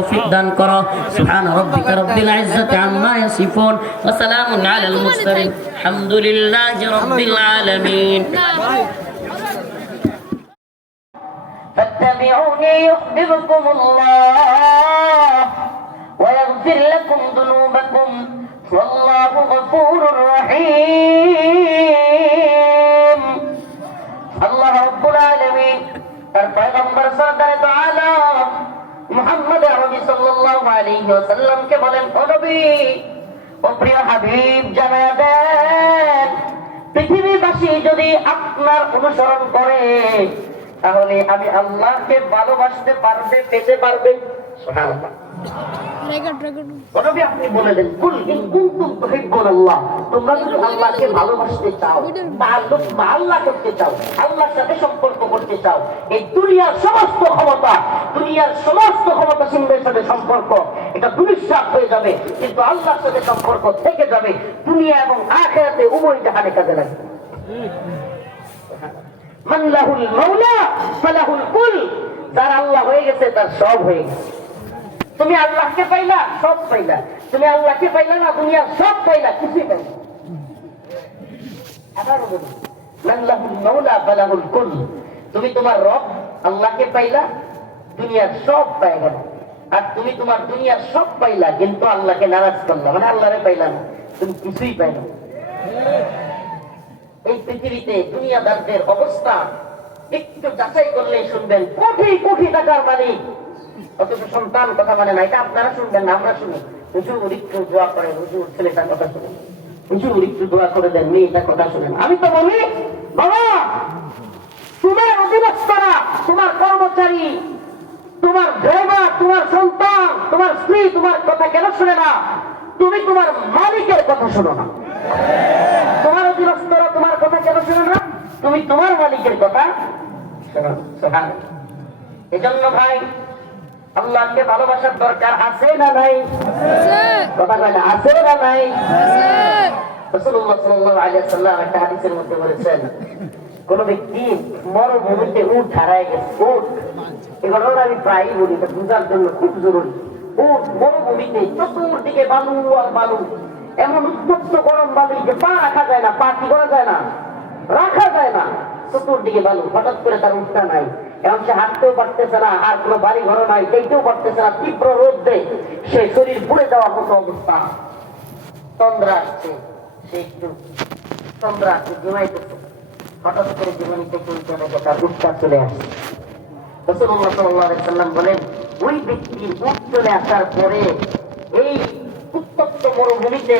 তৌফিক দান করো। সুবহানা রাব্বিকা রাব্বিল ইজ্জাতি আম্মা ইয়াসিফুন ওয়া সালামুন আলাল মুরসালিন আলহামদুলিল্লাহি রাব্বিল আলামিন। فاتبعوني يحببكم الله ويغفر لكم ذنوبكم والله غفور رحيم। আল্লাহ রাব্বুল আলামিন তার পয়গম্বর সরকারে দু আলম মুহাম্মদ আরবি সাল্লাল্লাহু আলাইহি ওয়াসাল্লাম কে বলেন, ও নবী, ও প্রিয় হাবিব, জানায়া দেন পৃথিবীবাসী যদি আপনার অনুসরণ করে তাহলে আমি আল্লাহকে ভালোবাসতে পারবে, পেতে পারবে। সুবহানাল্লাহ। আপনি বলে দেন, কুল ইন কুনতুম তুহিব্বুনাল্লাহ, তোমরা যদি আল্লাহকে ভালোবাসতে চাও, তাআল্লুক মা আল্লাহ করতে চাও, আল্লাহর সাথে সম্পর্ক করতে চাও, এই দুনিয়ার সমস্ত ক্ষমতাশীলদের সাথে সম্পর্ক এটা দুনিশ্বাস হয়ে যাবে, কিন্তু আল্লাহর সাথে সম্পর্ক থেকে যাবে। দুনিয়া এবং আখিরাতে উভয় জাহানে কাজে লাগবে। মান লাহুল মাওলা ফালাহুল কুল, যার আল্লাহ হয়ে গেছে তার সব হয়ে গেছে। তুমি আল্লাহকে পাইলা, সব পাইলা। তুমি আল্লাহকে পাইলা না, দুনিয়ার সব পাইলা, কিছুই পাইলা। আবার বলি, মান লাহুল মাওলা ফালাহুল কুল, তুমি তোমার রব আল্লাহকে পাইলা, দুনিয়ার সব পাই গেল। আর তুমি তোমার দুনিয়ার সব পাইলা কিন্তু আল্লাহকে নারাজ করলা, মানে আল্লাহরে পাইলা না, তুমি কিছুই পাইলা। এই পৃথিবীতে দুনিয়াদারদের অবস্থা একটু যাচাই করলে শুনবেন, কোটি কোটি টাকার মালিক অথচ সন্তান কথা মানে না। এটা আপনারা শুনবেন না, আমরা শুনি। হুজুর একটু দোয়া করেন, হুজুর ছেলেটার কথা শুনেন, হুজুর একটু দোয়া করে দেন, মেয়েটার কথা শুনেন। আমি তো বলি, বাবা, তোমার অধীনস্থরা, তোমার কর্মচারী, তোমার ড্রাইভার, তোমার সন্তান, তোমার স্ত্রী তোমার কথা কেন শুনে না? তুমি তোমার মালিকের কথা শোনো না। তোমার অধীনস্থরা তোমার কথা কেন শুনে না? তুমি তোমার মালিকের কথা শোনো। এজন্য ভাই, আল্লাহকে ভালোবাসার দরকার আছে না নাই? কথা কয় না, আছে না নাই? রাসূলুল্লাহ সাল্লাল্লাহু আলাইহি ওয়াসাল্লাম একটা হাদিসের মধ্যে বলেছেন, কোন ব্যক্তি মরুভূমিতে উট হারায় গেছে। উট, এই ঘটনাটা আমি প্রায়ই বলি, এটা বুঝার জন্য খুব জরুরি। উট মরুভূমিতে, চতুর্দিকে বালু আর বালু, এমন উত্তপ্ত গরম বালু যে পা রাখা যায় না, পা কি করা যায় না, রাখা যায় না, চতুর্দিকে বালু। হঠাৎ করে তার উঠটা নাই, এখন সে হাঁটতেও পারতেছে না, আর কোনো বাড়ি ঘর নাই, যেতেও পারতেছে না। তীব্র রোদে সে শরীর পুড়ে যাওয়ার মতো অবস্থা। তন্দ্রা আসছে, সে একটু তন্দ্রা আসছে, ঘুমাইতেছে। হঠাৎ করে জীবনী থেকে তার উঠটা চলে আসছে। রাসূলুল্লাহ সাল্লাল্লাহু আলাইহি ওয়াসাল্লাম বলেন, ওই ব্যক্তির উঠ চলে আসার পরে এই উত্তপ্ত মরুভূমিতে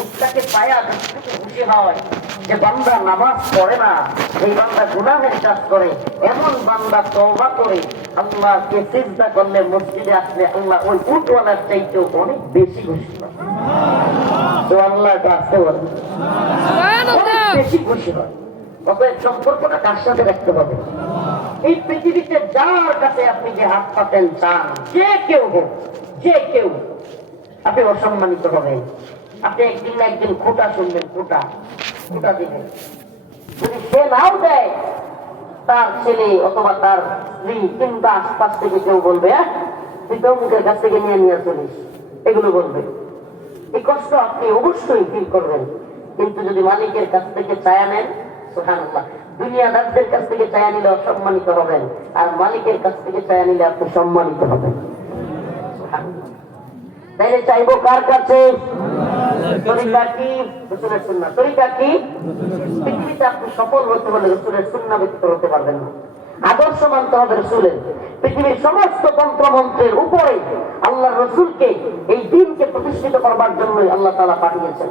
উটটাকে পায়া যতটুকু খুশি হয় যে বান্দা নামাজ পড়ে না, এই বান্দা গুনাহের কাজ করে, এমন বান্দা তওবা করে আল্লাহকে সিজদা করলে, মসজিদে আসলে আল্লাহ ওই উটওয়ালার চাইতেও অনেক বেশি খুশি হয়। তো আল্লাহর কাছে অনেক বেশি খুশি হয়। অতএব সম্পর্কটা কার সাথে রাখতে হবে? এই পৃথিবীতে যার কাছে আপনি যে হাত পাতেন চান, যে কেউ হোক, যে কেউ, আপনি অসম্মানিত হবেন। আপনি একদিন না একদিন খোটা শুনবেন, খোটা দিবেন। যদি সে নাও দেয়, তার ছেলে অথবা তার স্ত্রী কিংবা আশপাশ থেকে কেউ বলবে, তুই তো মুখের কাছ থেকে নিয়ে চলিস, এগুলো বলবে। এই কষ্ট আপনি অবশ্যই ফিল করবেন। কিন্তু যদি মালিকের কাছ থেকে চায়া নেন, সুবহানাল্লাহ, দুনিয়াদারদের কাছ থেকে চায়া নিলে অসম্মানিত হবেন, আর মালিকের কাছ থেকে চায়া নিলে আপনি সম্মানিত হবেন। তাইলে চাইবো কার কাছে? তরিকা কি? রাসূলের সুন্নাহ। তরিকা কি? পৃথিবীতে আপনি সফল হতে হলে রাসূলের সুন্নাহ ব্যতীত হতে পারবেন না। আদর্শ মানতে হবে রাসূলের। পৃথিবীর সমস্ত তন্ত্রমন্ত্রের উপরে আল্লাহর রাসূলকে, এই দ্বীনকে প্রতিষ্ঠিত করবার জন্যই আল্লাহ তাআলা পাঠিয়েছেন।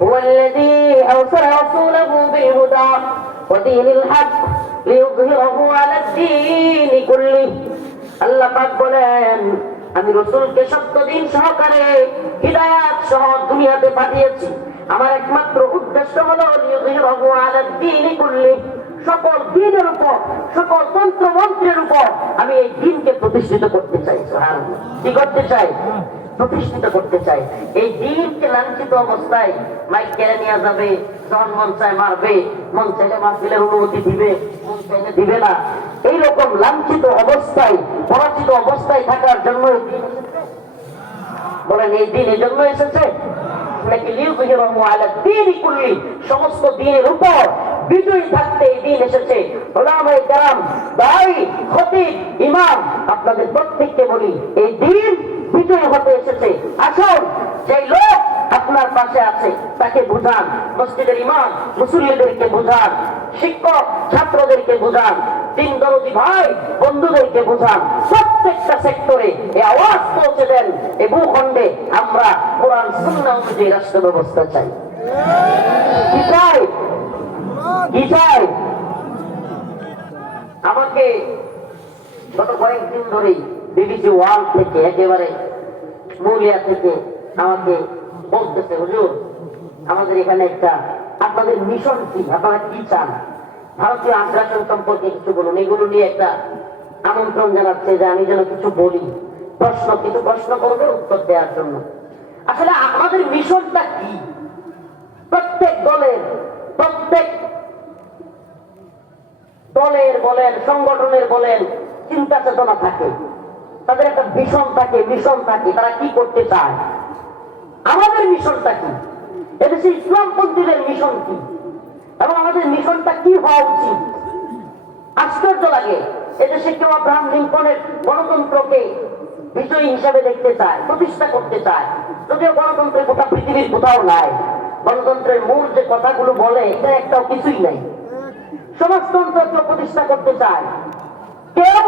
হুয়াল্লাযী আরসালা রাসূলাহু বিল-হুদা ওয়া দীনিল হক লিইয়ুযহিরাহু আলাদ দীনি কুল্লিহি। আল্লাহ পাক বলেন, আমি রাসূলকে সত্য দিন সহকারে হিদায়াত সহ দুনিয়াতে পাঠিয়েছি। আমার একমাত্র উদ্দেশ্য হলো লিইয়ুযহিরাহু আলাদ দীনি কুল্লিহি, সকল দ্বীনের উপর, সকল তন্ত্র মন্ত্রের উপর আমি এই দ্বীনকে প্রতিষ্ঠিত করতে চাই। সুবহানাল্লাহ। কি করতে চাই? প্রতিষ্ঠিত করতে চাই। এই দ্বীনকে লাঞ্ছিত অবস্থায় মাইক কেড়ে নিয়ে যাবে, যখন মন চায় মারবে, মন চাইলে মাহফিলের অনুমতি দিবে, মন চাইলে দিবে না। এইরকম লাঞ্ছিত অবস্থায়, পরাজিত অবস্থায় থাকার জন্য বলেন এই দিন এই জন্য এসেছে নাকি লিউযহিরাহু আলা দ্বীনি কুল্লি, সমস্ত দ্বীনের উপর বিজয়ী থাকতে এই দিন এসেছে। উলামায়ে কেরাম, দাঈ, খতিব, ইমাম, আপনাদের প্রত্যেককে বলি এই দিন বিজয়ী হতে এসেছে। আসুন যে লোক আপনার পাশে আছে তাকে বুঝান, মসজিদের ইমাম মুসল্লিদেরকে বুঝান, শিক্ষক ছাত্রদেরকে বুঝান, দিন দরদি ভাই বন্ধুদেরকে বুঝান, প্রত্যেকটা সেক্টরে এই আওয়াজ পৌঁছে দেন এই ভূখণ্ডে আমরা কোরআন সুন্নাহ অনুযায়ী রাষ্ট্র ব্যবস্থা চাই। কি চাই? কি চাই? আমাকে গত কয়েকদিন ধরেই বিবিসি ওয়ার্ল্ড থেকে একেবারে মুলিয়া থেকে আমাকে বলতেছে, হুজুর আমাদের এখানে একটা আপনাদের মিশন কি, আপনারা কি চান, ভারতীয় আগ্রাসন সম্পর্কে কিছু বলুন, এগুলো নিয়ে একটা আমন্ত্রণ জানাচ্ছে যে আমি যেন কিছু বলি, কিছু প্রশ্ন করবে উত্তর দেওয়ার জন্য। আসলে আমাদের মিশনটা কি? প্রত্যেক দলের বলেন, সংগঠনের বলেন, চিন্তা চেতনা থাকে, তাদের একটা মিশন থাকে, তারা কি করতে চায়। আমাদের মিশনটা কি? এদেশে ইসলামপন্থীদের মিশন কি এবং আমাদের মিশনটা কি হওয়া উচিত? আশ্চর্য লাগে, এদেশে কেউ আব্রাহাম লিঙ্কনের গণতন্ত্রকে বিজয়ী হিসাবে দেখতে চায়, প্রতিষ্ঠা করতে চায়, যদিও গণতন্ত্রের গোটা পৃথিবীর কোথাও নাই। গণতন্ত্রের মূল যে কথাগুলো বলে এটা একটাও কিছুই নাই। সমাজতন্ত্র প্রতিষ্ঠা করতে চায় কেউ,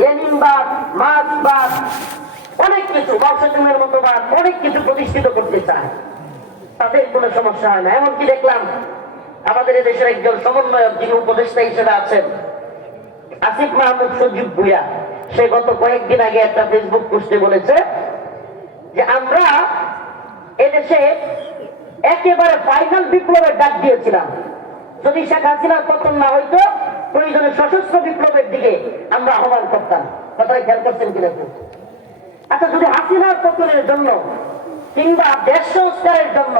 লেনিনবাদ, মার্ক্সবাদ, অনেক কিছু, মার্কসিজমের মতবাদ, অনেক কিছু প্রতিষ্ঠিত করতে চায়, তাদের কোনো সমস্যা হয় না। এমনকি দেখলাম আমাদের দেশের একজন সমন্বয়ক যিনি উপদেষ্টা হিসেবে আছেন, আসিফ মাহমুদ সজীব ভুইয়া, সে গত কয়েকদিন আগে একটা ফেসবুক পোস্টে বলেছে যে আমরা এদেশে একেবারে ফাইনাল বিপ্লবের ডাক দিয়েছিলাম, যদি শেখ হাসিনার পতন না হইতো প্রয়োজনে সশস্ত্র বিপ্লবের দিকে আমরা আহ্বান করতাম। কথাটা খেয়াল করছেন কিনা? আচ্ছা, যদি হাসিনার পতনের জন্য কিংবা দেশ সংস্কারের জন্য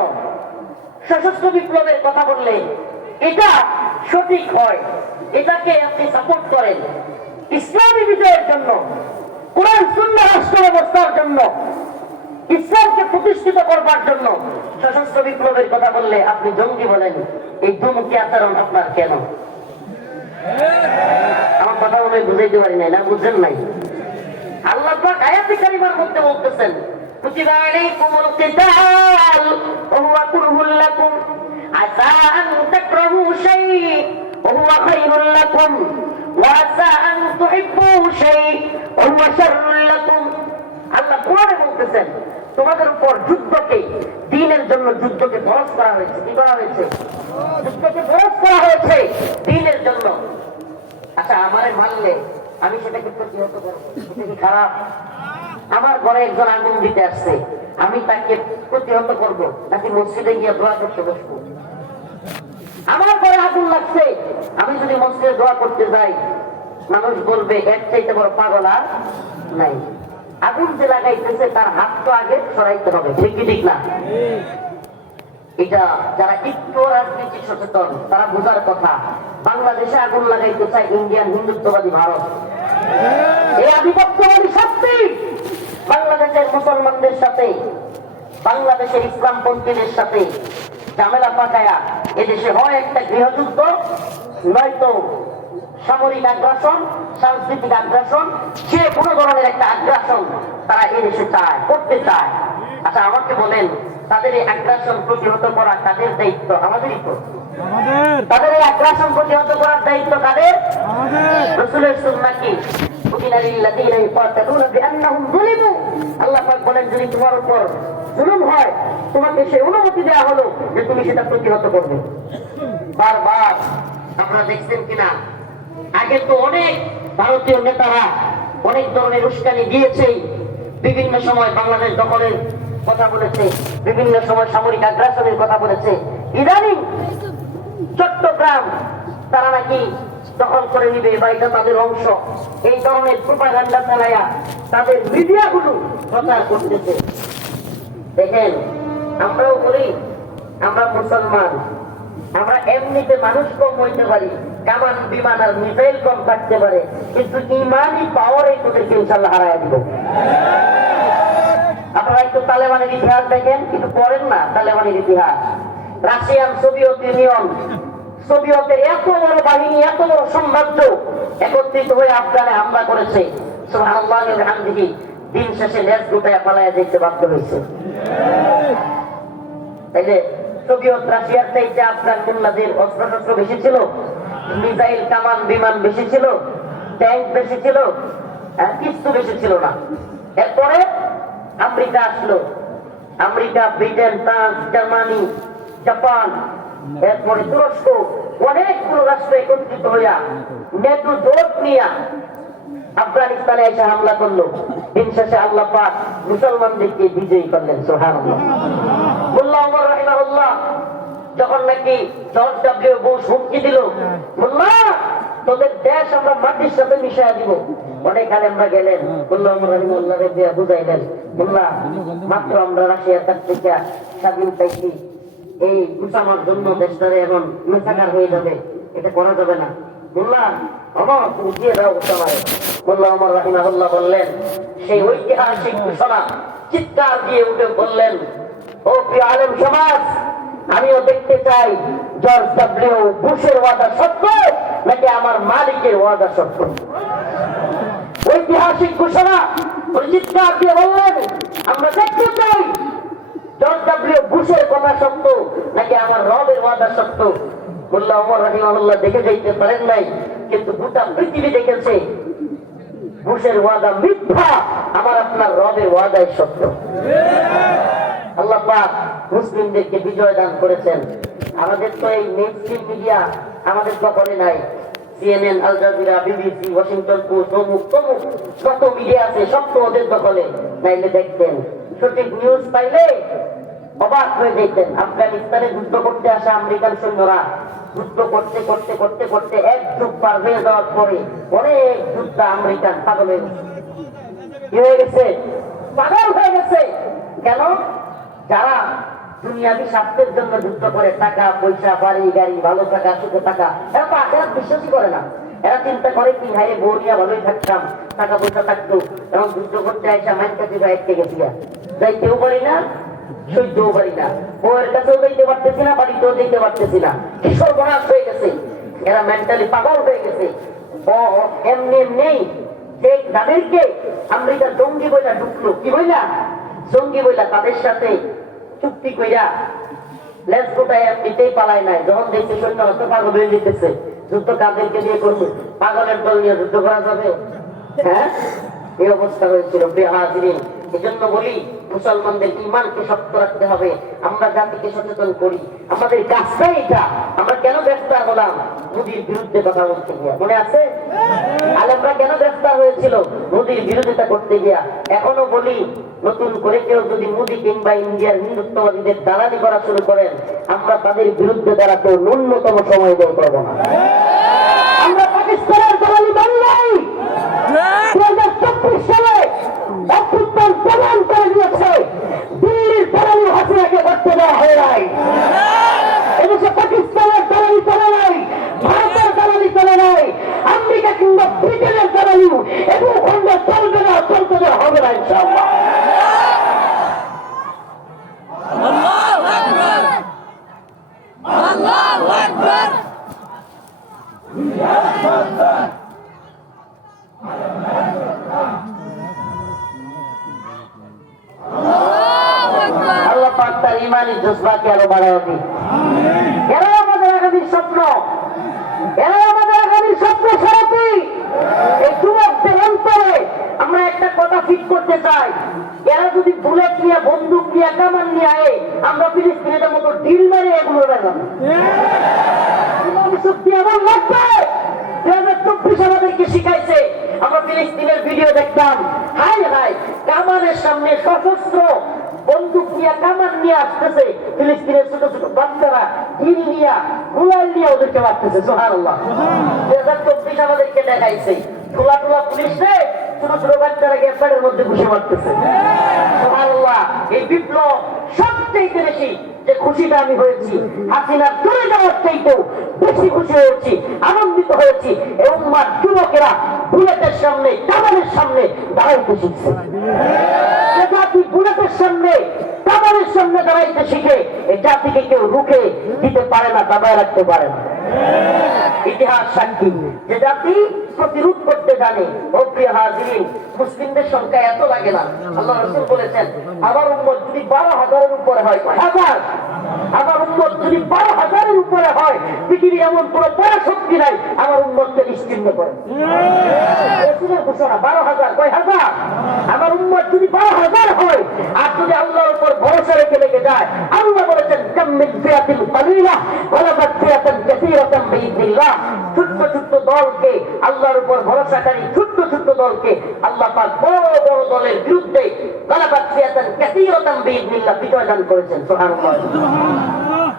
সশস্ত্র বিপ্লবের কথা বললে এটা সঠিক হয়, এটাকে আপনি সাপোর্ট করেন, ইসলামী বিজয়ের জন্য, কোরআন সুন্নাহ রাষ্ট্র ব্যবস্থার জন্য, ইসলামকে প্রতিষ্ঠিত করবার জন্য সশস্ত্র বিপ্লবের কথা বললে আপনি জঙ্গি বলেন। এই দুমুখী আচরণ আপনার কেন? আমার কথা বলে বুঝাইতে পারি নাই, না বুঝছেন নাই? আল্লাহ পাক আয়াতে কারিমার মধ্যে বলতেছেন, কুতিবা আলাইকুমুল কিতাল ওয়া হুয়া কুরহুল লাকুম আসা আন তাকরাহু শাই ওয়া হুয়া খায়রুল লাকুম ওয়া আসা আন তুহিব্বু শাই ওয়া হুয়া শাররুল লাকুম। আল্লাহ কোরআনে বলতেছেন তোমাদের উপর যুদ্ধকে, দ্বীনের জন্য যুদ্ধকে ফরজ করা হয়েছে। কি করা হয়েছে? যুদ্ধকে ফরজ করা হয়েছে দ্বীনের জন্য। আচ্ছা, আমারে মানলে আমি সেটাকে প্রতিহত করবো, এটা কি খারাপ? আমার ঘরে একজন আগুন দিতে আসছে, আমি তাকে প্রতিহত করবো নাকি মসজিদে গিয়ে দোয়া করতে বসবো? আমার ঘরে আগুন লাগছে, আমি যদি মসজিদে দোয়া করতে যাই মানুষ বলবে এর চাইতে বড় পাগল আর নাই। আগুন যে লাগাইতেছে তার হাত তো আগে সরাইতে হবে, ঠিক কি ঠিক না? এটা যারা একটু রাজনীতি সচেতন তারা বোঝার কথা। বাংলাদেশে আগুন লাগাইতে চায় ইন্ডিয়ান হিন্দুত্ববাদী ভারত, এই আধিপত্যবাদী শক্তি বাংলাদেশের মুসলমানদের সাথে, বাংলাদেশের ইসলামপন্থীদের সাথে ঝামেলা পাকায়া এদেশে হয় একটা গৃহযুদ্ধ, নয়তো সামরিক আগ্রাসন, সাংস্কৃতিক আগ্রাসন, যে কোনো ধরনের একটা আগ্রাসন তারা এদেশে চায়, করতে চায়। আচ্ছা, আমাকে বলেন তাদের এই আগ্রাসন প্রতিহত করা কাদের দায়িত্ব? আমাদেরই তো। তাদের এই আগ্রাসন প্রতিহত করার দায়িত্ব কাদের? রাসূলের সুন্নাহ কি? আল্লাহ পাক বলেন যদি তোমার উপর জুলুম হয় তোমাকে সে অনুমতি দেওয়া হলো যে তুমি সেটা প্রতিহত করবে। বারবার আপনারা দেখছেন কিনা, আগে তো অনেক ভারতীয় নেতারা অনেক ধরনের উস্কানি দিয়েছে, বিভিন্ন সময় বাংলাদেশ দখলের কথা বলেছে, বিভিন্ন সময় সামরিক আগ্রাসনের কথা বলেছে। ইদানিং চট্টগ্রাম তারা নাকি দখল করে নিবে বা এটা তাদের অংশ, এই ধরনের প্রোপাগান্ডা চালায়া তাদের মিডিয়াগুলো প্রচার করতেছে। দেখেন, আমরাও বলি আমরা মুসলমান, আমরা এমনিতে মানুষ কম হইতে পারি, কামান বিমান আর মিসাইল কম থাকতে পারে, কিন্তু ইমানই পাওয়ারই তোদেরকে ইনশাল্লাহ হারায় দিব। আপনারা একটু তালেবানের ইতিহাস দেখেন, কিন্তু পড়েন না তালেবানের ইতিহাস। রাশিয়ান সোভিয়েত ইউনিয়ন, সোভিয়েতের এত বড় বাহিনী, এত বড় সাম্রাজ্য একত্রিত হয়ে আফগানে হামলা করেছে। সুবহানাল্লাহ ওয়া বিহামদিহি, দিন শেষে লেজ গুটায় পালায়া যেতে বাধ্য হয়েছে। তাইলে সোভিয়েত রাশিয়ার চাইতে আফগান মোল্লাদের অস্ত্রশস্ত্র বেশি ছিল, মিসাইল কামান বিমান বেশি ছিল, ট্যাঙ্ক বেশি ছিল, কিছু বেশি ছিল না। এরপরে আমেরিকা আসলো, America, Britain, France, Germany, Japan, এরপরে তুরস্ক, অনেকগুলো রাষ্ট্র একত্রিত হইয়া নেটো জোট নিয়া আফগানিস্তানে এসে হামলা করলো। দিন শেষে আল্লাহ পাক মুসলমানদেরকে বিজয়ী করলেন। সুবহানাল্লাহ। মোল্লা ওমর রাহিমাহুল্লাহ যখন নাকি জর্জ ডব্লিউ বুশ হুমকি দিল, মোল্লা তোদের দেশ আমরা মাটির সাথে মিশিয়ে দিব, অনেক আলেমরা গেলেন, মোল্লা ওমর রাহিমাহুল্লাহকে দিয়ে বুঝাইলেন, মোল্লা মাত্র আমরা রাশিয়ার কাছ থেকে স্বাধীন পাইছি, এই গুছানোর জন্য দেশটারে এখন মেসাকার হয়ে যাবে, এটা করা যাবে না। মোল্লা আমার তুমি দিয়ে দাও ঘোষণায়। মোল্লা ওমর রাহিমাহুল্লাহ বললেন, সেই ঐতিহাসিক ঘোষণা চিৎকার দিয়ে উঠে বললেন, ও প্রিয় আলেম সমাজ, আমিও দেখতে চাই জর্জ ডব্লিউ বুশের ওয়াদা সত্য নাকি আমার মালিকের ওয়াদা সত্য। ঐতিহাসিক ঘোষণা চিৎকার দিয়ে বললেন, আমরা দেখতে চাই জর্জ ডব্লিউ বুশের কথা সত্য নাকি আমার রবের ওয়াদা সত্য। মোল্লা ওমর রাহিমাহুল্লাহ দেখে যাইতে পারেন নাই, কিন্তু গোটা পৃথিবী দেখেছে বুশের ওয়াদা মিথ্যা, আমার আপনার রবের ওয়াদাই সত্য। আল্লাহ পাক মুসলিমদেরকে বিজয় দান করেছেন। আমাদের তো এই মেইনস্ট্রিম মিডিয়া আমাদের দখলে নাই। CNN, Al Jazeera, BBC, Washington Post, অমুক তমুক কত মিডিয়া আছে, সব তো ওদের দখলে। নাইলে দেখতেন, সঠিক নিউজ পাইলে অবাক হয়ে যেতেন। আফগানিস্তানে যুদ্ধ করতে আসা আমেরিকান সৈন্যরা যুদ্ধ করতে করতে করতে করতে এক যুগ পার হয়ে যাওয়ার পরে অনেক যুদ্ধ আমেরিকান পাগল হয়ে গেছে। কি হয়ে গেছে? পাগল হয়ে গেছে। কেন? যারা দুনিয়াবি স্বার্থের জন্য যুদ্ধ করে, টাকা পয়সা, বাড়ি গাড়ি, ভালো থাকা, সুখে থাকা, এরা তো আখেরাত বিশ্বাসই করে না। এরা চিন্তা করে কি, হাই বউ নিয়ে ভালোই থাকতাম, টাকা পয়সা থাকতো, এবং যুদ্ধ করতে আসা মাইন কাছে বাইরকে গেছি, যাইতেও পারি না, সহ্যও পারি না, বউয়ের কাছেও যাইতে পারতেছি না, বাড়িতেও যেতে পারতেছি না, কিশোর বনাস হয়ে গেছে। এরা মেন্টালি পাগল হয়ে গেছে। ও এমনি এমনি যে যাদেরকে আমেরিকা জঙ্গি বইলা ঢুকলো, কি বইলা? জঙ্গি বইলা তাদের সাথে চুক্তি কইরা লেজ গোটায় এমনিতেই পালায় নাই। যখন দেখছে সৈন্য হয়তো পাগল হয়ে যেতেছে, যুদ্ধ কাদেরকে দিয়ে করবে? পাগলের দল নিয়ে যুদ্ধ করা যাবে? হ্যাঁ, এই অবস্থা হয়েছিল। প্রিয় হাজিরিন, এজন্য বলি মুসলমানদের ইমানকে শক্ত রাখতে হবে। আমরা জাতিকে সচেতন করি, আমাদের কাজটাই এটা। আমরা কেন গ্রেফতার হলাম? মোদির বিরুদ্ধে কথা বলতে গিয়া, মনে আছে? আলেমরা কেন গ্রেফতার হয়েছিল? মোদির বিরোধিতা করতে গিয়া। এখনো বলি, নতুন করে কেউ যদি মোদি কিংবা ইন্ডিয়ার হিন্দুত্ববাদীদের দালালি করা শুরু করেন, আমরা তাদের বিরুদ্ধে দাঁড়াতে ন্যূনতম সময় ব্যয় করব না। আমরা পাকিস্তানের দালালি দল নাই। 2024 সালে অভ্যুত্থান প্রমাণ করে দিয়েছে দিল্লির দালালি হাসিনাকে করতে দেওয়া হয় নাই। এদেশে পাকিস্তানের দালালি চলে নাই, ভারতের দালালি চলে নাই, আমেরিকা কিংবা ব্রিটেনের দালালি এবং খন্ড চলবে না, চলতে দেওয়া হবে না ইনশাআল্লাহ। আল্লাহু আকবার, আল্লাহু আকবার। আল্লাহ পাক তার ইমানি জজবাকে আরো বাড়ায় দিন। এরা আমাদের আগামীর স্বপ্ন, এরা আমাদের আগামীর স্বপ্ন সারথি। এই যুবকদের অন্তরে আমরা একটা কথা ফিট করতে চাই, এরা যদি বুলেট নিয়ে, বন্দুক নিয়ে, কামান নিয়ে আয়ে, আমরা ফিলিস্তিনের মতো ঢিল মেরে এগুলো বেরলাম। শক্তি আমার লাগবে। 2024 আমাদেরকে শিখাইছে। আমরা ফিলিস্তিনের ভিডিও দেখতাম, হাই হাই কামানের সামনে সশস্ত্র বন্দুক নিয়ে, কামান নিয়ে আসতেছে ফিলিস্তিনের ছোট ছোট বাচ্চারা, ঢিল নিয়ে, গুলাল নিয়ে ওদেরকে মারতেছে। সুবহানাল্লাহ। 2024 আমাদেরকে দেখাইছে টুলা টুলা পুলিশ রে ছোট ছোট বাচ্চারা গ্রেফতারের মধ্যে বসে মারতেছে। সুবহানাল্লাহ। এই বিপ্লব সবচেয়ে সবচেয়ে বেশি যে খুশিটা আমি হয়েছি, হাসিনা চলে যাওয়ার চাইতেও বেশি খুশি হয়েছি, আনন্দিত হয়েছি। এই উম্মার যুবকেরা বুলেটের সামনে, কামানের সামনে দাঁড়াইতে শিখছে। যে জাতি বুলেটের সামনে, কামানের সামনে দাঁড়াইতে শিখে, এই জাতিকে কেউ রুখে দিতে পারে না, দাবায় রাখতে পারে না। ইতিহাস সাক্ষী যে জাতি প্রতিরোধ করতে জানে। ও প্রিয় হাজিরিন, মুসলিমদের সংখ্যা এত লাগে না। আল্লাহ রাসূল বলেছেন, আমার উম্মত যদি 12,000-এর উপরে হয়, হাজার, আমার উম্মত যদি 12,000-এর উপরে হয়, পৃথিবী এমন কোন পরাশক্তি নাই আমার উম্মতকে নিশ্চিহ্ন করে। রাসূলের ঘোষণা 12,000, কয় হাজার? আমার উম্মত যদি 12,000 হয়, আর যদি আল্লাহর উপর ভরসা রেখে লেগে যায়, আল্লাহ বলেছেন কাম মিন ফিয়াতিন কালিলা গালাবাত ফিয়াতান কাসীরাতান বিইذনিল্লাহ। ছোট্ট ছোট্ট দলকে, আল্লাহর উপর ভরসাকারী ছোট্ট ছোট্ট দলকে আল্লাহ পাক বড় বড় দলের বিরুদ্ধে গালাবাত ফিয়াতান কাসীরাতান বিইذনিল্লাহ বিজয় দান করেছেন। সুবহানাল্লাহ।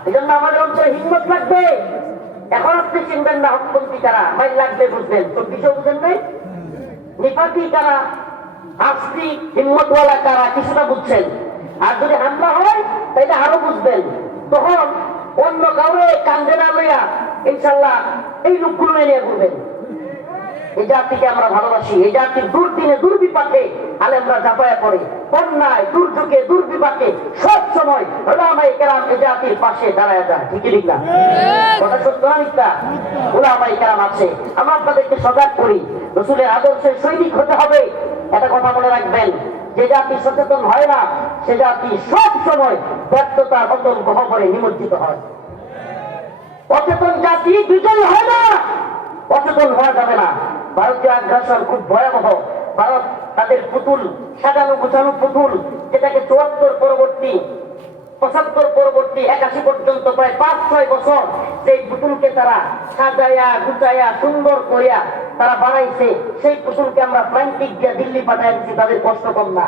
এজন্য আমাদের অন্তরে হিম্মত লাগবে। এখন আপনি চিনবেন না হকপন্থী কারা, মাইল লাগবে বুঝবেন, তো বিষয় বুঝেন নাই, নিফাকি কারা, আসলি হিম্মতওয়ালা কারা, কিছুটা বুঝছেন। আর যদি হামলা হয় তাহলে আরো বুঝবেন। তখন অন্য কাউরে কান্দে না লইয়া ইনশাল্লাহ এই লোকগুলো নিয়ে ঘুরবেন। এই জাতিকে আমরা ভালোবাসি। এই জাতির দুর্দিনে দুর্বিপাকে আলেমরা ঝাঁপায়া পড়ে, বন্যায় দুর্যোগে দুর্বিপাকে সব সময় উলামায়ে কেরাম এই জাতির পাশে দাঁড়ায় যায়। ঠিক ঠিক না? কথা সত্য না মিথ্যা? উলামায়ে কেরাম আছে। আমরা আপনাদেরকে সজাগ করি, রাসূলের আদর্শের সৈনিক হতে হবে। এটা কথা মনে রাখবেন, যে জাতি সচেতন হয় না সে জাতি সব সময় ব্যর্থতার অতল গহ্বরে নিমজ্জিত হয়। অচেতন জাতি বিজয়ী হয় না, অচেতন হওয়া যাবে না। ভারতীয় আগ্রাসন খুব ভয়াবহ। ভারত তাদের পুতুল, সাজানো গুছানো পুতুল, যেটাকে 74 পরবর্তী, 75 পরবর্তী, 81 পর্যন্ত প্রায় 5-6 বছর সেই পুতুলকে তারা সাজায়া গুছায়া সুন্দর করিয়া তারা বানাইছে। সেই পুতুলকে আমরা ফ্লাইং দিয়ে দিল্লি পাঠাই দিচ্ছি, তাদের কষ্ট কম না।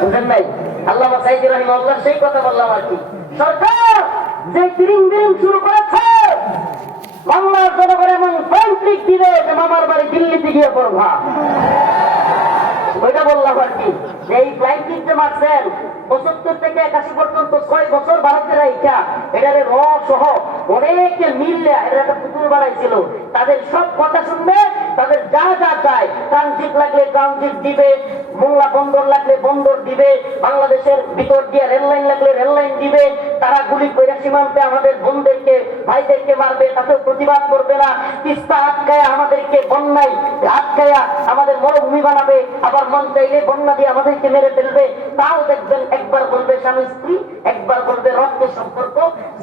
বুঝেন নাই? আল্লামা সাইদি রাহিমাহুল্লাহ সেই কথা বললাম আর কি। সরকার যে তিরিং শুরু করেছে, বাংলার জনগণ এমন ফ্লাইং দিবে যে মামার বাড়ি দিল্লিতে গিয়ে পড়বা। ওইটা বললাম আর কি। এই ফ্লাইং যে মারছেন 75 থেকে 81 পর্যন্ত 6 বছর ভারতের ইচ্ছা এটারে র সহ অনেকে মিললে এটা একটা পুতুল বানাইছিল। তাদের সব কথা শুনবে, তাদের যা যা চায়, ট্রানজিট লাগলে ট্রানজিট দিবে, মোংলা বন্দর লাগলে বন্দর দিবে, বাংলাদেশের ভিতর দিয়ে রেল লাইন লাগলে রেল লাইন দিবে। তারা গুলি করে সীমান্তে আমাদের বোনদেরকে ভাইদেরকে মারবে, তাতেও প্রতিবাদ করবে না। তিস্তা আটকায়া আমাদেরকে বন্যায় আটকায়া আমাদের মরুভূমি বানাবে, আবার মন চাইলে বন্যা দিয়ে আমাদেরকে মেরে ফেলবে। তাও দেখবেন একবার বলবে স্বামী স্ত্রী, একবার বলবে রক্তের সম্পর্ক,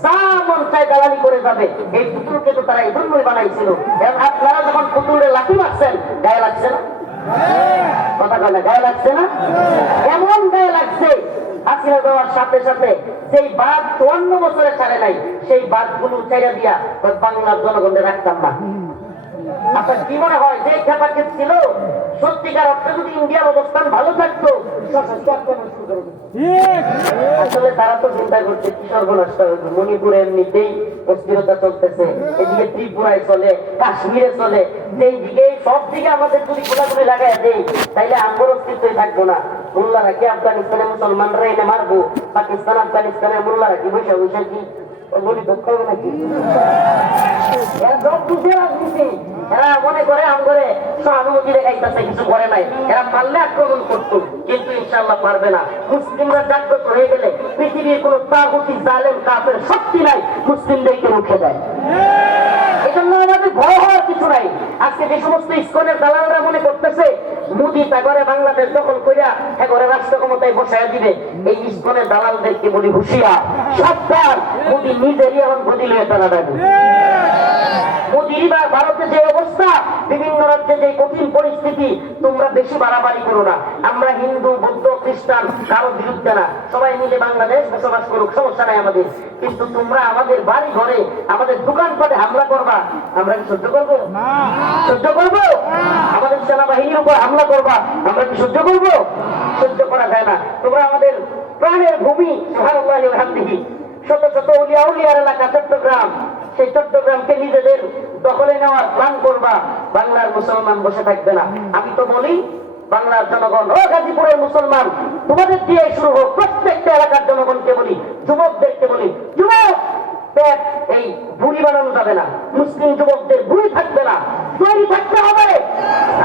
যা মন চায় দালালি করে যাবে। এই পুতুলকে তো তারা এই জন্যই বানাইছিল। আপনারা যখন পুতুলের লাঠি মারছেন গায়ে লাগছে না? কথা বলে গায়ে লাগছে না? এমন গায়ে লাগছে, হাসিনা দেওয়ার সাথে সাথে সেই বাদ 54 বছরে ছাড়ে নাই, সেই বাদগুলো ছেড়ে দিয়া বাংলার জনগণের রাখতাম না। আপনার কি মনে হয় যে খেপাকে ছিল সত্যিকার অর্থে যদি ইন্ডিয়ার অবস্থান ভালো থাকতো আসলে তারা তো চিন্তা করছে কি সর্বনষ্ট হয়েছে। মণিপুরে এমনিতেই অস্থিরতা চলতেছে, এদিকে ত্রিপুরায় চলে, কাশ্মীরে চলে, যেই দিকে সব দিকে আমাদের যদি গোলাগুলি লাগাই দেই তাইলে আমার অস্তিত্বই থাকবো না। মোল্লারা কি আফগানিস্তানে মুসলমানরা এনে মারবো, পাকিস্তান আফগানিস্তানের মোল্লারা কি বৈশা বৈশা কি বলি ধরতে হবে নাকি? সব বুঝে রাজনীতি। এরা মনে করে আমগরে সহানুভূতি দেখাইতেছে, কিছু করে নাই। এরা পারলে আক্রমণ করতো, কিন্তু ইনশাআল্লাহ পারবে না। মুসলিমরা জাগ্রত হয়ে গেলে পৃথিবীর কোন তাগুতি জালেম কাফের শক্তি নাই মুসলিমদেরকে রুখে দেয়। এজন্য আমাদের ভয় হওয়ার কিছু নাই। আজকে যে সমস্ত ইসকনের দালালরা মনে করতেছে মোদি তাগরে বাংলাদেশ দখল করিয়া এগরে রাষ্ট্র ক্ষমতায় বসাইয়া দিবে, এই ইসকনের দালালদেরকে বলি হুঁশিয়ার, সাবধান। মোদি নিজেরই এখন গদি লয়ে টানা দেবে। মোদির বা ভারতে যে অবস্থা, বিভিন্ন রাজ্যে যে কঠিন পরিস্থিতি, তোমরা বেশি বাড়াবাড়ি করো না। আমরা হিন্দু বৌদ্ধ খ্রিস্টান কারো বিরুদ্ধে না, সবাই মিলে বাংলাদেশ বসবাস করুক, সমস্যা নাই আমাদের। কিন্তু তোমরা আমাদের বাড়ি ঘরে আমাদের দোকানপাটে হামলা করবা, আমরা কি সহ্য করবো? সহ্য করবো? আমাদের সেনাবাহিনীর উপর হামলা করবা, আমরা কি সহ্য করবো? সহ্য করা যায় না। তোমরা আমাদের প্রাণের ভূমি, সুবহানাল্লাহি ওয়া বিহামদিহি, শত শত উলিয়া উলিয়ার এলাকা চট্টগ্রাম, সেই চট্টগ্রামকে নিজেদের দখলে নেওয়ার প্ল্যান করবা, বাংলার মুসলমান বসে থাকবে না। আমি তো বলি বাংলার জনগণ ও গাজীপুরের মুসলমান, তোমাদের দিয়ে শুরু হোক। প্রত্যেকটা এলাকার জনগণকে বলি, যুবকদেরকে বলি, যুবক পেট এই বুড়ি বানানো যাবে না। মুসলিম যুবকদের বুড়ি থাকবে না, তৈরি থাকতে হবে।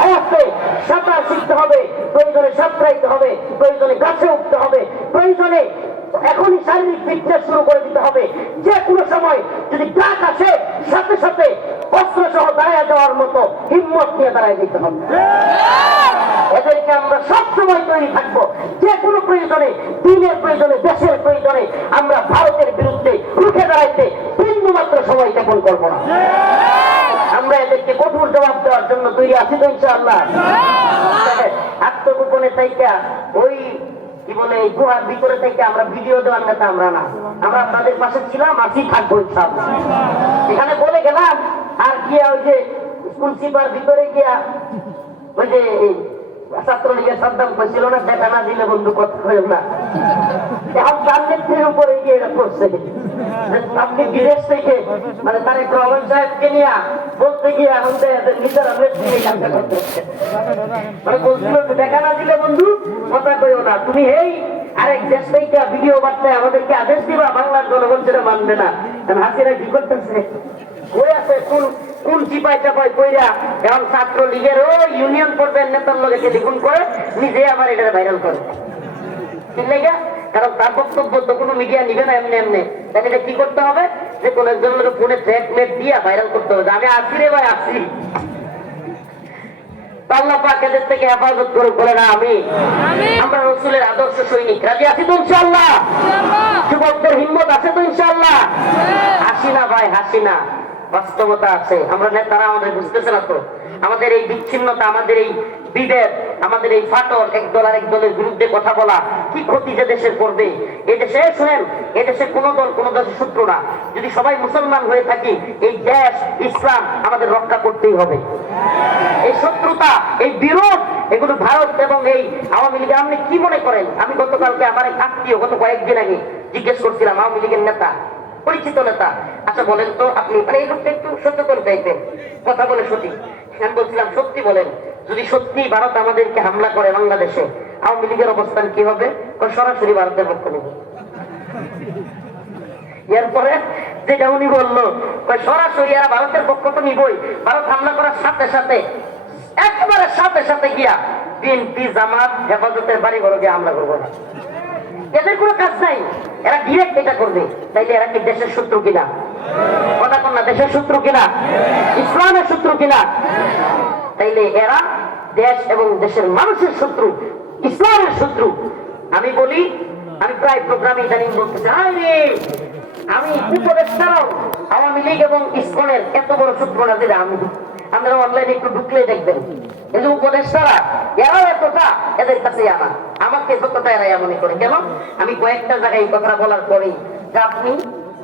আয়াতে সাঁতার শিখতে হবে, প্রয়োজনে সাঁতরাইতে হবে, প্রয়োজনে গাছে উঠতে হবে, প্রয়োজনে এখনই শারীরিক ফিটনেস শুরু করে দিতে হবে। যে কোনো সময় যদি ডাক আসে সাথে সাথে অস্ত্র সহ দাঁড়ায় যাওয়ার মতো হিম্মত নিয়ে দাঁড়ায় দিতে হবে। এদেরকে আমরা সবসময় তৈরি থাকবো। যে কোনো প্রয়োজনে, দিনের প্রয়োজনে, দেশের প্রয়োজনে আমরা ভারতের বিরুদ্ধে রুখে দাঁড়াইতে বিন্দুমাত্র সময় যাপন করবো না। আমরা এদেরকে কঠোর জবাব দেওয়ার জন্য তৈরি আছি তো ইনশাআল্লাহ। আত্মগোপনে থাইকা ওই কি বলে এই গুহার ভিতরে থেকে আমরা ভিডিও দেওয়ার কথা আমরা না, আমরা তাদের পাশে ছিলাম, আছি, থাকবো ইনশাআল্লাহ। এখানে বলে গেলাম আর গিয়া ওই যে স্কুল সিপার ভিতরে গিয়া ওই যে ছাত্রলীগের সাদ্দাম কইছিল না, দেখা না দিলে বন্ধু কথা হইল না। এখন তার নেত্রীর উপরে গিয়ে এটা করছে। আপনি বিদেশ থেকে মানে তারেক রহমান সাহেবকে নিয়ে বলতে গিয়ে এখন নিজেরা নেত্রী কাজটা করতে হচ্ছে। মানে বলছিল দেখা না দিলে বন্ধু কথা কইও না, তুমি এই আরেক দেশ থেকে ভিডিও বার্তায় আমাদেরকে আদেশ দিবা, বাংলার জনগণ সেটা মানবে না। হাসিনা কি করতেছে, ওই আছে কোন চিপাই চাপাই কইরা এখন ছাত্রলীগের ও ইউনিয়ন পর্যায়ের নেতার লগে টেলিফোন করে নিজে আবার এটা ভাইরাল করে। ঠিক, কারণ তার বক্তব্য তো কোনো মিডিয়া নিবে না এমনি এমনি। তাহলে এটা কি করতে হবে, যে কোন একজন লোক ফোনে ট্র্যাকমেট দিয়া ভাইরাল করতে হবে, আমি আসি রে ভাই আসি। আল্লাহ পাক এদের থেকে হেফাজত করে বলে না আমি। আমরা রসুলের আদর্শ সৈনিক, রাজি আছি তো ইনশাআল্লাহ। যুবকদের হিম্মত আছে তো ইনশাআল্লাহ। হাসি না ভাই, হাসি না, বাস্তবতা আছে। আমরা নেতারা আমাদের বুঝতেছে না তো, আমাদের এই বিচ্ছিন্নতা, আমাদের এই বিভেদ, আমাদের এই ফাটল, এক দল আর এক দলের বিরুদ্ধে কথা বলা কি ক্ষতি যে দেশের করবে। এই দেশে শুনেন, এই দেশে কোন দল কোন দেশের শত্রু না। যদি সবাই মুসলমান হয়ে থাকি, এই দেশ ইসলাম আমাদের রক্ষা করতেই হবে। এই শত্রুতা, এই বিরোধ, এগুলো ভারত এবং এই আওয়ামী লীগ। আপনি কি মনে করেন, আমি গতকালকে আমার এক আত্মীয় গত কয়েকদিন আগে জিজ্ঞেস করছিলাম, আওয়ামী লীগের নেতা, পরিচিত নেতা, আচ্ছা বলেন তো আপনি, মানে এই লোকটা একটু সচেতন টাইপের, কথা বলে সঠিক। আমি বলছিলাম সত্যি বলেন, যদি সত্যি ভারত আমাদেরকে হামলা করে বাংলাদেশে, আওয়ামী লীগের অবস্থান কি হবে? সরাসরি ভারতের পক্ষ নেবে। এরপরে যেটা উনি বললো, সরাসরি আর ভারতের পক্ষ তো নিবই। ভারত হামলা করার সাথে সাথে, একেবারে সাথে সাথে গিয়া বিএনপি, জামাত, হেফাজতের বাড়ি ঘরে গিয়ে হামলা করবো না। এদের কোনো কাজ নাই, এরা ডিরেক্ট এটা করবে। তাইলে এরা কি দেশের শত্রু কিনা? কথা কন না, দেশের শত্রু কিনা? ইসলামের শত্রু কিনা? তাইলে এরা দেশ এবং দেশের মানুষের শত্রু, ইসলামের শত্রু। আমি বলি, আমি প্রায় প্রোগ্রামে ইদানিং বলতেছি, আমি উপদেষ্টারাও আওয়ামী লীগ এবং ইসকনের এত বড় শত্রু না যে আমি। আপনারা অনলাইনে একটু ঢুকলে দেখবেন, এই যে উপদেষ্টারা এরাও এতটা এদের কাছে আনা, আমাকে যতটা এরা এমনই করে। কেন? আমি কয়েকটা জায়গায় এই কথা বলার পরেই যে আপনি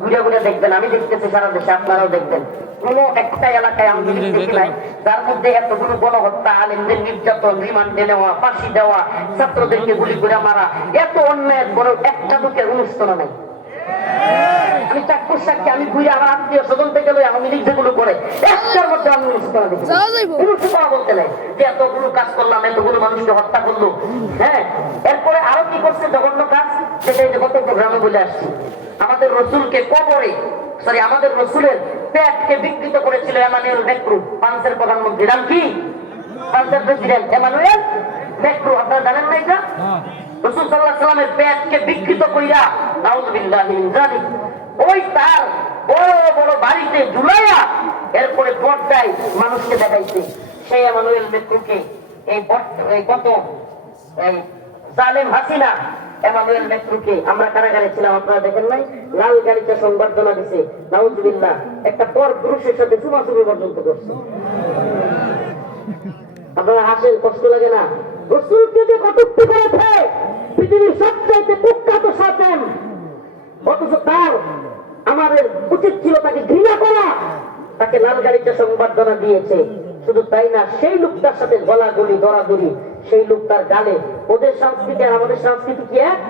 ঘুরে ঘুরে দেখবেন, আমি দেখতেছি সারা দেশে, আপনারাও দেখবেন, কোন একটা এলাকায় আমি দেখি নাই যার মধ্যে এতগুলো গণহত্যা, আলেমদের নির্যাতন, রিমান্ডে নেওয়া, ফাঁসি দেওয়া, ছাত্রদেরকে গুলি করে মারা, এত অন্যায়ের বড় একটা দুঃখের অনুষ্ঠান নাই। আমি চাক্ষুষ সাক্ষী, আমি ঘুরে আমার আত্মীয় স্বজন থেকে আওয়ামী লীগ যেগুলো করে একটার মধ্যে আমি অনুষ্ঠান দেখি কোনো সুপারা বলতে নাই যে এতগুলো কাজ করলাম, এতগুলো মানুষকে হত্যা করলো। হ্যাঁ, এরপরে আরো কি করছে জঘন্য কাজ, সেটাই গত প্রোগ্রামে বলে আসছি। আমাদের রসুলকে কবরে, সরি আমাদের রসুলের পেটকে বিকৃত করেছিল এমানুয়েল ম্যাক্রো, ফ্রান্সের প্রধানমন্ত্রী। নাম কি? ফ্রান্সের প্রেসিডেন্ট এমানুয়েল ম্যাক্রো। আপনারা জানেন না এটা? রাসূল সাল্লাল্লাহু আলাইহি ওয়াসাল্লামের পেটকে বিকৃত কইরা, নাউযুবিল্লাহি মিন যালিক, ওই তার বড় বড় বাড়িতে ঝুলাইয়া এরপরে পর্দায় মানুষকে দেখাইছে। সেই এমানুয়েল ম্যাক্রোকে এই গত জালেম হাসিনা এমানুয়েল ম্যাক্রোকে আমরা কারাগারে ছিলাম, আপনারা দেখেন নাই? লাল গাড়িতে সংবর্ধনা দিছে, নাউযুবিল্লাহ, একটা পর পুরুষের সাথে চুমাচুমি পর্যন্ত করছে। আপনারা হাসেন, কষ্ট লাগে না? রসুলকে যে কটূক্তি করেছে পৃথিবীর সবচাইতে কুখ্যাত শাসন, অথচ তার আমাদের উচিত ছিল তাকে ঘৃণা করা, তাকে লাল গাড়িতে সংবর্ধনা দিয়েছে। শুধু তাই না, সেই লোকটার সাথে গলাগলি দরাদরি, সেই লোকটার গালে। ওদের সংস্কৃতি আর আমাদের সংস্কৃতি কি এক?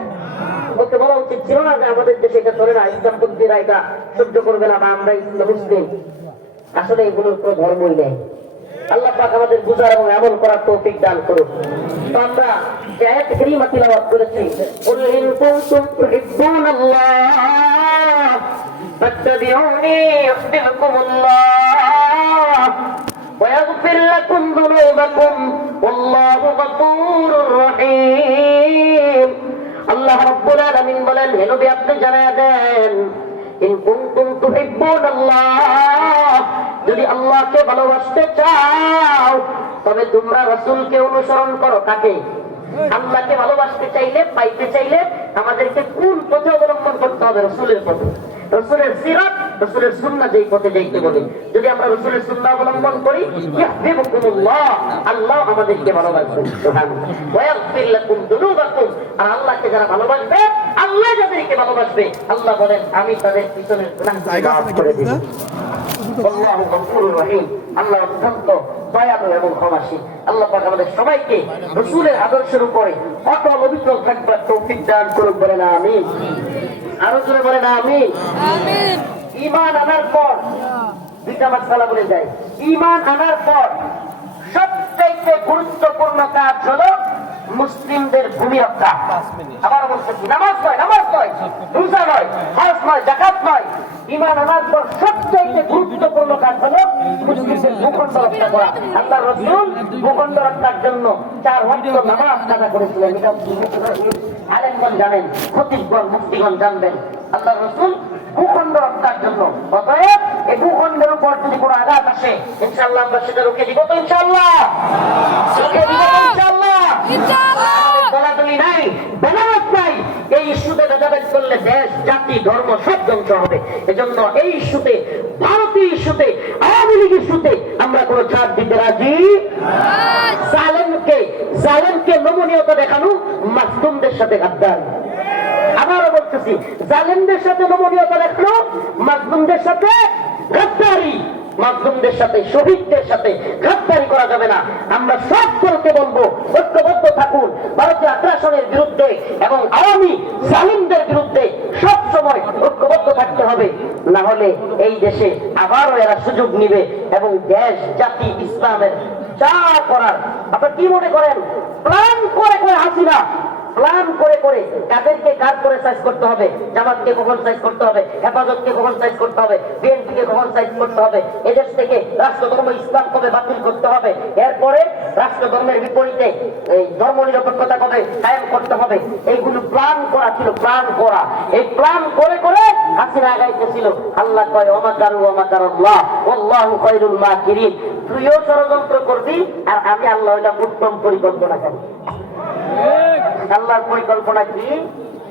ওকে বলা উচিত ছিল না যে আমাদের দেশে এটা চলে না, ইসলামপন্থীরা এটা সহ্য করবে না, বা আমরা ইসলাম মুসলিম। আসলে এগুলোর কোনো ধর্মই নেই। আল্লাহ পাক আমাদের বুঝার এবং আমল করার তৌফিক দান করুন। তো আমরা যে আয়াত কারীমা তিলাওয়াত করেছি, কুল ইন কুনতুম তুহিব্বুনাল্লাহ ফাত্তাবিউনি ইউহবিবকুমুল্লাহ ওয়া ইয়াগফির লাকুম যুনুবাকুম ওয়াল্লাহু গফুরুর রহিম। আল্লাহ রাব্বুল আলামিন বলেন, হে নবী আপনি জানায়া দেন, ইন কুনতুম তুহিব্বুনাল্লাহ, যদি আল্লাহকে ভালোবাসতে চাও তবে তোমরা রাসূলকে অনুসরণ করো। কাকে? আল্লাহকে ভালোবাসতে চাইলে, পাইতে চাইলে আমাদেরকে কোন পথে অবলম্বন করতে হবে? রাসূলের পথে, রাসূলের সিরাত, রাসূলের সুন্নাহ যেই পথে যাইতে বলে। যদি আমরা রাসূলের সুন্নাহ অবলম্বন করি, ইউহবিবকুমুল্লাহ, আল্লাহ আমাদেরকে ভালোবাসবেন। সুবহানাল্লাহ। ওয়া ইয়াগফির লাকুম যুনুবাকুম, আর আল্লাহকে যারা ভালোবাসবে, আল্লাহ যাদেরকে ভালোবাসবে, আল্লাহ বলেন আমি তাদের পিছনের গুনাহ মাফ করে দেব। আল্লাহু গফুরুর রহিম, আল্লাহ অত্যন্ত দয়ালু এবং ক্ষমাশীল। আল্লাহ পাক আমাদের সবাইকে রাসূলের আদর্শের উপরে অটল অবিচল থাকবার তৌফিক দান করুন, বলেন আমিন। আরো জোরে বলেন আমিন। আমিন। ঈমান আনার পর দুইটা মাসআলা বলে যায়। ঈমান আনার পর সবচেয়ে গুরুত্বপূর্ণ কাজ হলো মুসলিমদের ভূমি রক্ষা। আবার বলতেছি, নামাজ নয়, নামাজ নয়, রোজা নয়, হজ নয়, যাকাত নয়। ঈমান আনার পর সবচেয়ে গুরুত্বপূর্ণ কাজ হলো মুসলিমদের ভূখণ্ড রক্ষা করা। আল্লাহর রাসূল ভূখণ্ড রক্ষার জন্য 4 ওয়াক্ত নামাজ কাজা করেছিলেন। এটা আলেমগণ জানেন, খতিবগণ, মুফতিগণ জানবেন। আল্লাহর রাসূল ভূখণ্ড রক্ষার জন্য, অতএব এই ভূখণ্ডের উপর যদি কোনো আঘাত আসে, ইনশাআল্লাহ আমরা সেটা রুখে দিব তো, ইনশাআল্লাহ রুখে দিব তো, ইনশাআল্লাহ। দলাদলি নাই, বেলামত নাই। এই ইস্যুতে ভেদাভেদ করলে দেশ, জাতি, ধর্ম সব ধ্বংস হবে। এজন্য এই ইস্যুতে, ভারতীয় ইস্যুতে, আওয়ামী লীগ ইস্যুতে আমরা কোনো ছাড় দিতে রাজি। জালেমকে নমনীয়তা দেখানো মাসদুমদের সাথে গাদ্দার। আবারও বলতেছি, জালেমদের সাথে নমনীয়তা দেখানো মাসদুমদের সাথে গাদ্দারি। মাসদুমদের সাথে, শহীদদের সাথে গাদ্দারি করা যাবে না। আমরা সব দলকে বলবো, ঐক্যবদ্ধ থাকুন ভারতীয় আগ্রাসনের বিরুদ্ধে এবং আওয়ামী জালিমদের বিরুদ্ধে সব সময় ঐক্যবদ্ধ থাকতে হবে। না হলে এই দেশে আবারও এরা সুযোগ নিবে এবং দেশ, জাতি, ইসলামের যা করার, আপনারা কি মনে করেন প্ল্যান করে করে হাসিনা প্ল্যান করে করে কাদেরকে কার করে সাইজ করতে হবে? জামাতকে কখন সাইজ করতে হবে, হেফাজতকে কখন সাইজ করতে হবে, বিএনপিকে কখন সাইজ করতে হবে, এদেশ থেকে রাষ্ট্রধর্ম ইসলাম কবে বাতিল করতে হবে, এরপরে রাষ্ট্রধর্মের বিপরীতে এই ধর্ম নিরপেক্ষতা কবে কায়েম করতে হবে, এইগুলো প্ল্যান করা ছিল, প্ল্যান করা। এই প্ল্যান করে করে হাসিনা আগাইতেছিল। আল্লাহ কয় ওয়ামাকারু ওয়ামাকারাল্লাহ ওয়াল্লাহু খায়রুল মাকিরিন। তুইও ষড়যন্ত্র করবি আর আমি আল্লাহ এটা উত্তম পরিকল্পনা করি। আল্লাহর পরিকল্পনা কি?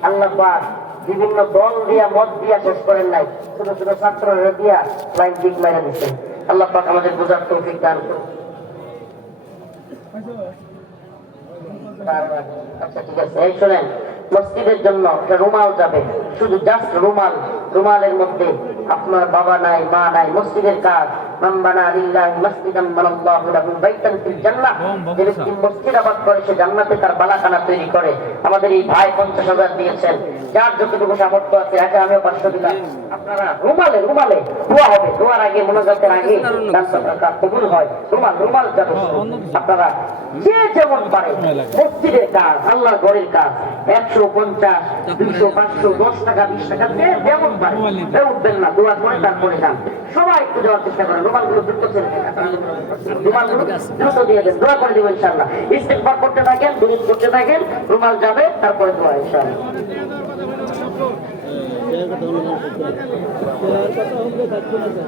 আল্লাহ পাক বিভিন্ন দল দিয়া, মত দিয়া শেষ করেন নাই, ছোট ছোট ছাত্ররা দিয়া লাইন দিক মেরে দিচ্ছেন। আল্লাহ পাক আমাদের বোঝার তৌফিক দান করুন। আচ্ছা ঠিক আছে, এই শোনেন, মসজিদের জন্য একটা রুমাল যাবে, শুধু জাস্ট রুমাল। রুমালের মধ্যে আপনার বাবা নাই, মা নাই, মসজিদের কাজ। মান বানা লিল্লাহি মাসজিদান বানাল্লাহু লাহু বাইতান ফিল জান্নাহ। যে ব্যক্তি মসজিদ আবাদ করে সে জান্নাতে তার বালাখানা তৈরি করে। আমাদের এই ভাই 50,000 দিয়েছেন, যার যতটুকু সামর্থ্য আছে, আগে আমিও 500 দিলাম। আপনারা রুমালে রুমালে দোয়া হবে, দোয়ার আগে, মোনাজাতের আগে দান সদকা কবুল হয়। রুমাল যাবে। আপনারা যে যেমন পারে মসজিদের কাজ, আল্লাহর ঘরের কাজ, 150, 200, 500, 10 টাকা, 20 টাকা, যে যেমন পারে উঠবেন না, দোয়া করে তারপরে যান। সবাই একটু যাওয়ার চেষ্টা করেন। রুমালগুলো দ্রুত ছেড়ে দেন, রুমালগুলো দ্রুত দিয়ে দেন, দোয়া করে দেবো ইনশাআল্লাহ। ইস্তেগফার করতে থাকেন, দুরূদ করতে থাকেন, রুমাল যাবে, তারপরে দোয়া ইনশাআল্লাহ।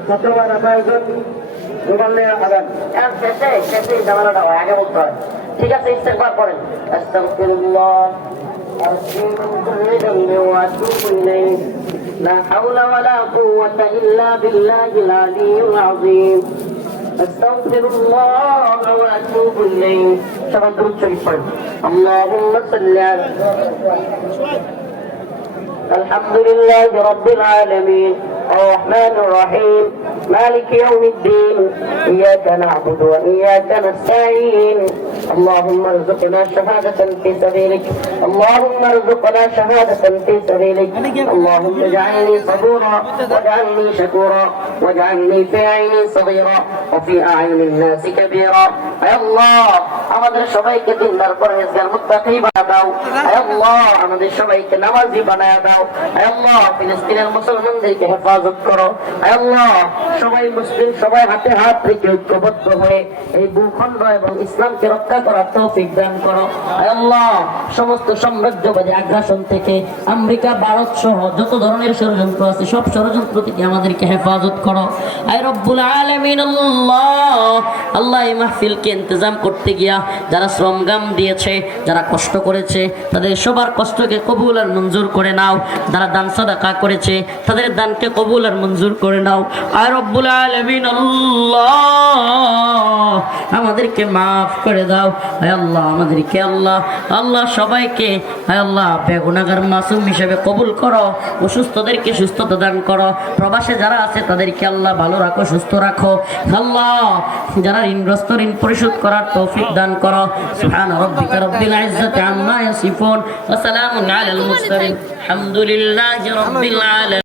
কতবার আয়োজন রুমালে আদান শেষে শেষে জামালাটা হয়, আগে বলতে হয়। ঠিক আছে, ইস্তেগফার করেন। আস্তাগফিরুল্লাহ لا حول ولا قوة إلا بالله العلي العظيم أستغفر الله وأتوب إليه. اللهم صل على الحمد لله رب العالمين الرحمن الرحيم مالك يوم الدين إياك نعبد وإياك نستعين اللهم ارزقنا شهادة في سبيلك اللهم ارزقنا شهادة في سبيلك اللهم اجعلني صبورا واجعلني شكورا واجعلني في عيني صغيرا وفي أعين الناس كبيرا. يا الله আমাদের সবাইকে দিনদার পরহেজগার মুত্তাকি বানায় দাও। আয় আল্লাহ আমাদের সবাইকে নামাজি বানায় দাও। আয় আল্লাহ ফিলিস্তিনের মুসলমানদেরকে হেফাজত করো। আয় আল্লাহ সবাই মুসলিম, সবাই হাতে হাত রেখে ঐক্যবদ্ধ হয়ে এই ভূখণ্ড এবং ইসলামকে রক্ষা করার তৌফিক দান করো। আয় আল্লাহ সমস্ত সাম্রাজ্যবাদী আগ্রাসন থেকে আমেরিকা, ভারত সহ যত ধরনের ষড়যন্ত্র আছে সব ষড়যন্ত্র থেকে আমাদেরকে হেফাজত করো। আয় রব্বুল আলামিন আল্লাহ এই মাহফিলকে ইন্তজাম করতে গিয়া যারা শ্রমগাম দিয়েছে, যারা কষ্ট করেছে, তাদের সবার কষ্টকে কবুল আর মঞ্জুর করে নাও। যারা দান সাদাকা করেছে তাদের দানকে কবুল আর মঞ্জুর করে নাও। আয় রব্বুল আলামিন আমাদেরকে মাফ করে দাও। আয় আল্লাহ আমাদেরকে আল্লাহ সবাইকে আয় আল্লাহ বেগুনাগার মাসুম হিসেবে কবুল করো। অসুস্থদেরকে সুস্থতা দান করো। প্রবাসে যারা আছে তাদেরকে আল্লাহ ভালো রাখো, সুস্থ রাখো। আল্লাহ যারা ঋণগ্রস্ত ঋণ পরিশোধ করার তৌফিক দান করো। সুবহান রাব্বিকা রাব্বিল ইজ্জাতি আম্মা ইয়াসিফুন ওয়া সালামুন আলাল মুরসালিন আলহামদুলিল্লাহি রাব্বিল আলামিন।